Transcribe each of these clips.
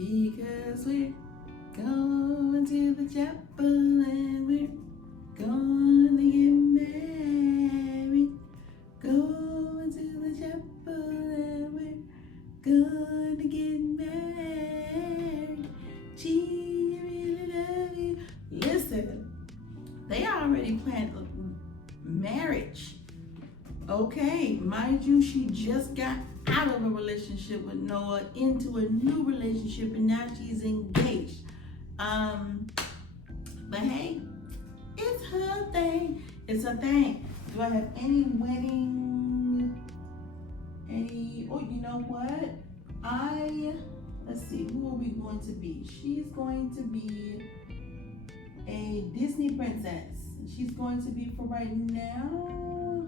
Because we're going to the chapel and we're going to get married. Going to the chapel and we're going to get married. Gee, I really love you. Listen, they already planned marriage. Okay, mind you, she just got out of a relationship with Noah into a new relationship, and now she's engaged. But hey, it's her thing. It's her thing. Do I have any wedding? Oh, you know what? Let's see, who are we going to be? She's going to be a Disney princess. She's going to be, for right now,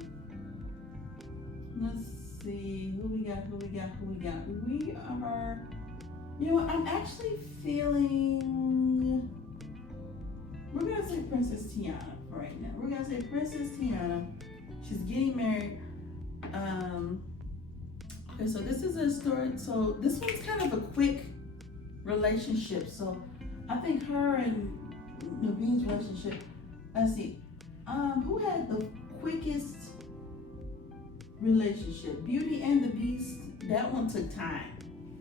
let's see, who we got. We are, you know what, I'm actually feeling, we're gonna say Princess Tiana for right now. We're gonna say Princess Tiana. She's getting married. Okay, so this is a story. So this one's kind of a quick relationship. So I think her and Naveen's relationship, let's see, who had the quickest relationship? Beauty and the Beast. That one took time.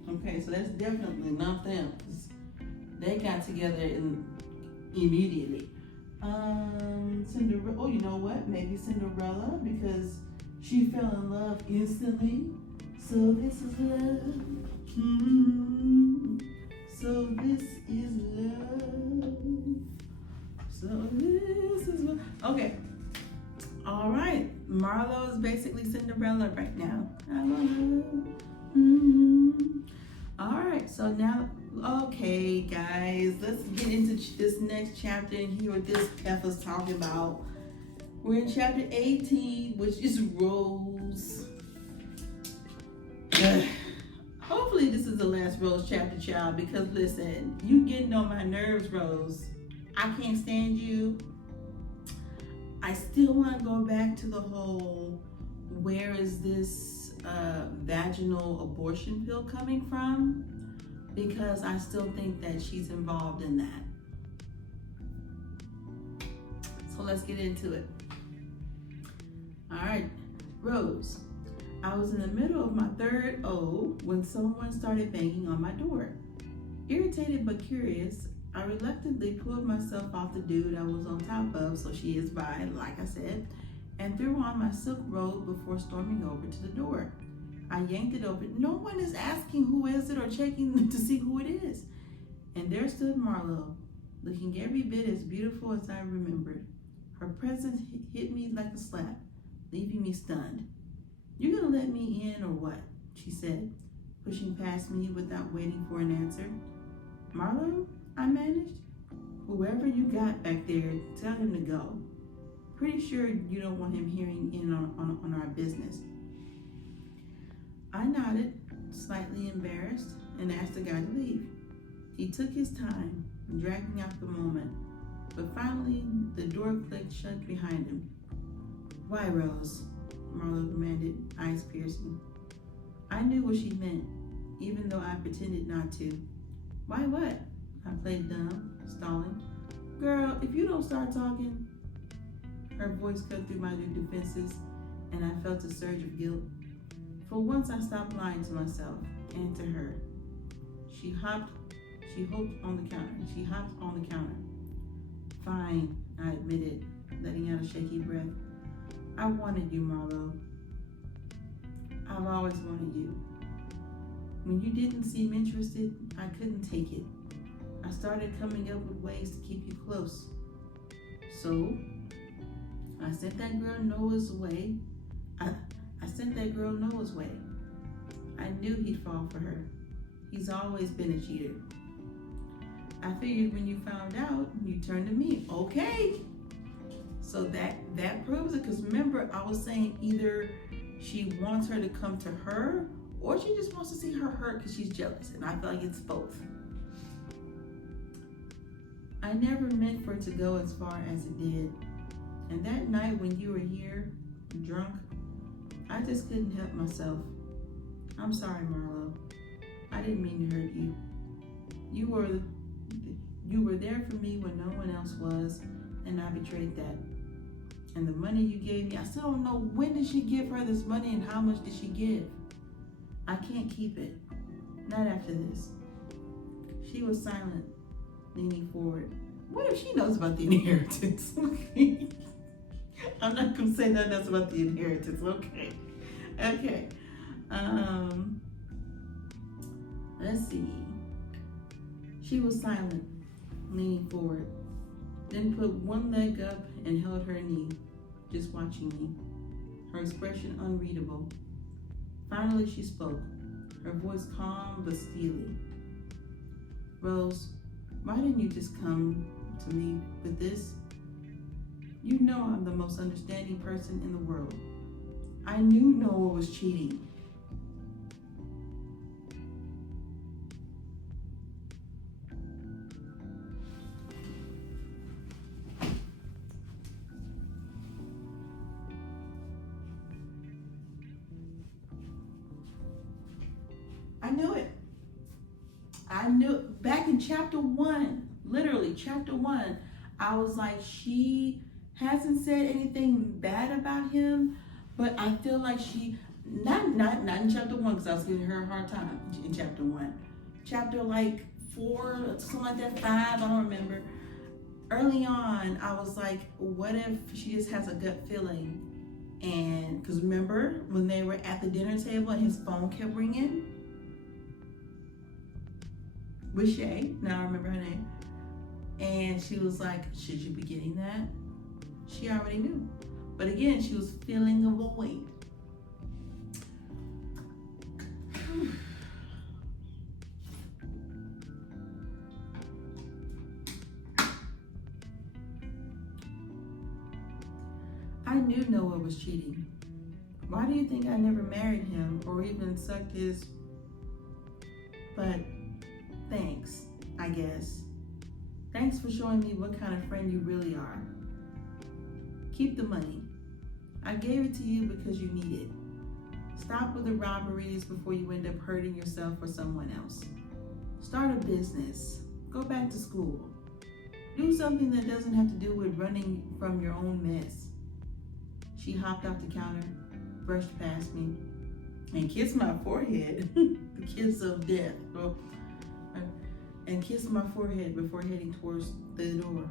Okay, so that's definitely not them. They got together immediately. Cinderella. Oh, you know what? Maybe Cinderella, because she fell in love instantly. So this is love. So this is love. So this is love. Okay. All right. Marlo is basically Cinderella right now. I love her. All right. So now, okay, guys, let's get into this next chapter and hear what this heifer's talking about. We're in chapter 18, which is Rose. Hopefully this is the last Rose chapter, child, because listen, you getting on my nerves, Rose. I can't stand you. I still want to go back to the whole, where is this vaginal abortion pill coming from? Because I still think that she's involved in that. So let's get into it. All right, Rose. I was in the middle of my third O when someone started banging on my door. Irritated but curious, I reluctantly pulled myself off the dude I was on top of, so she is by, like I said, and threw on my silk robe before storming over to the door. I yanked it open. No one is asking who is it or checking to see who it is. And there stood Marlo, looking every bit as beautiful as I remembered. Her presence hit me like a slap, leaving me stunned. "You gonna let me in or what?" she said, pushing past me without waiting for an answer. "Marlo," I managed. "Whoever you got back there, tell him to go. Pretty sure you don't want him hearing in on our business." I nodded, slightly embarrassed, and asked the guy to leave. He took his time, dragging out the moment, but finally the door clicked shut behind him. "Why, Rose?" Marlo demanded, eyes piercing. I knew what she meant, even though I pretended not to. "Why what?" I played dumb, stalling. "Girl, if you don't start talking." Her voice cut through my defenses, and I felt a surge of guilt. For once, I stopped lying to myself and to her. She hopped on the counter. "Fine," I admitted, letting out a shaky breath. "I wanted you, Marlo. I've always wanted you. When you didn't seem interested, I couldn't take it. I started coming up with ways to keep you close. So, I sent that girl Noah's way. I knew he'd fall for her. He's always been a cheater. I figured when you found out, you turned to me." Okay. So that proves it, because remember, I was saying either she wants her to come to her or she just wants to see her hurt because she's jealous, and I feel like it's both. I never meant for it to go as far as it did. And that night when you were here, drunk, I just couldn't help myself. I'm sorry, Marlo. I didn't mean to hurt you. You were there for me when no one else was, and I betrayed that. And the money you gave me, I still don't know, when did she give her this money and how much did she give? I can't keep it. Not after this. She was silent, leaning forward. What if she knows about the inheritance? I'm not gonna say nothing else about the inheritance. Okay. Let's see. She was silent, leaning forward, then put one leg up and held her knee, just watching me, her expression unreadable. Finally she spoke, her voice calm but steely. Rose, why didn't you just come to me with this? You know I'm the most understanding person in the world. I knew Noah was cheating. I knew back in chapter 1, literally chapter 1, I was like, she hasn't said anything bad about him, but I feel like she, not in chapter 1, because I was giving her a hard time in chapter 1. Chapter like 4, something like that, 5, I don't remember. Early on, I was like, what if she just has a gut feeling? And, because remember when they were at the dinner table and his phone kept ringing? Lashae, now I remember her name. And she was like, should you be getting that? She already knew. But again, she was feeling a void. I knew Noah was cheating. Why do you think I never married him or even sucked his... But thanks, I guess. Thanks for showing me what kind of friend you really are. Keep the money. I gave it to you because you need it. Stop with the robberies before you end up hurting yourself or someone else. Start a business. Go back to school. Do something that doesn't have to do with running from your own mess. She hopped off the counter, brushed past me, and kissed my forehead. The kiss of death. And kissed my forehead before heading towards the door.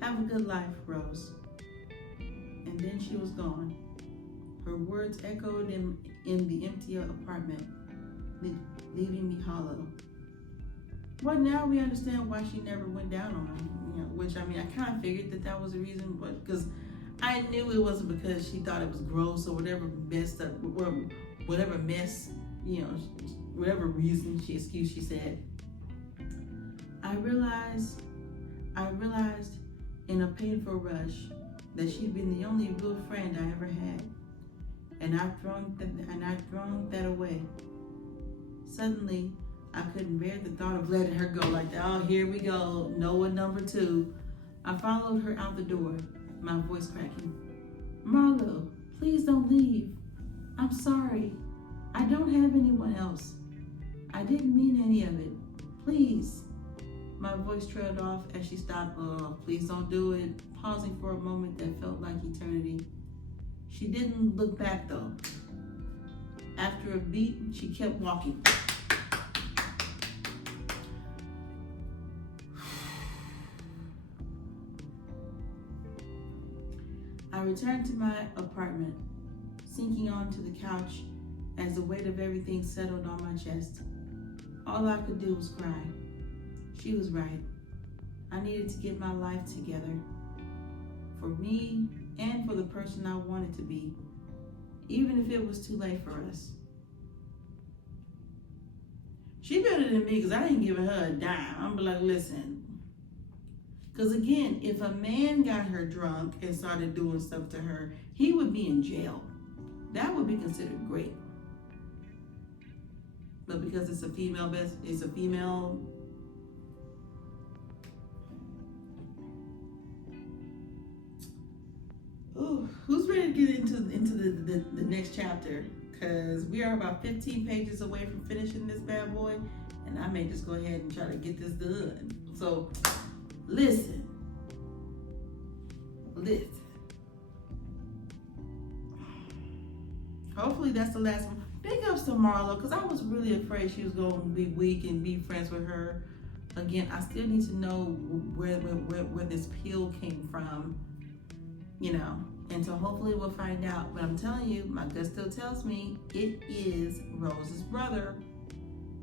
Have a good life, Rose. And then she was gone. Her words echoed in the empty apartment, leaving me hollow. Well, now we understand why she never went down on him. Which, I mean, I kind of figured that was the reason, but because I knew it wasn't because she thought it was gross or whatever messed up, whatever mess, whatever excuse she said. I realized in a painful rush that she'd been the only real friend I ever had, and I'd thrown that away. Suddenly, I couldn't bear the thought of letting her go like that. Oh, here we go, Noah number 2. I followed her out the door, my voice cracking. Marlo, please don't leave. I'm sorry. I don't have anyone else. I didn't mean any of it. Please. My voice trailed off as she stopped. Oh, please don't do it. Pausing for a moment that felt like eternity. She didn't look back though. After a beat, she kept walking. I returned to my apartment, sinking onto the couch as the weight of everything settled on my chest. All I could do was cry. She was right. I needed to get my life together. For me and for the person I wanted to be, even if it was too late for us. She better than me because I ain't giving her a dime. I'm like, listen. Because again, if a man got her drunk and started doing stuff to her, he would be in jail. That would be considered great. But because it's a female, Ooh, who's ready to get into the next chapter? Because we are about 15 pages away from finishing this bad boy, and I may just go ahead and try to get this done. So, listen. Hopefully that's the last one. Big ups to Marlo, because I was really afraid she was going to be weak and be friends with her. Again, I still need to know where this pill came from, you know. And so hopefully we'll find out. But I'm telling you, my gut still tells me it is Rose's brother.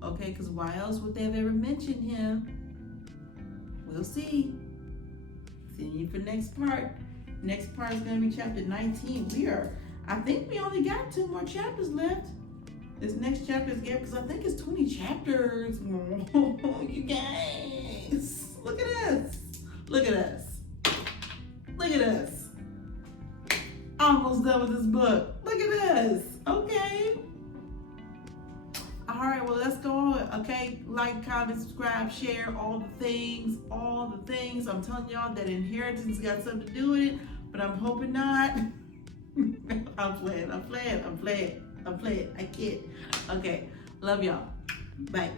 Okay, because why else would they have ever mentioned him? We'll see. See you for next part. Next part is going to be chapter 19. I think we only got 2 more chapters left. This next chapter is good because I think it's 20 chapters. You guys, look at us. Look at us. Look at us. Almost done with this book. Look at us. Okay. All right, well, let's go on. Okay, like, comment, subscribe, share, all the things. I'm telling y'all that inheritance got something to do with it, but I'm hoping not. I'm playing. I kid. Okay, love y'all. Bye.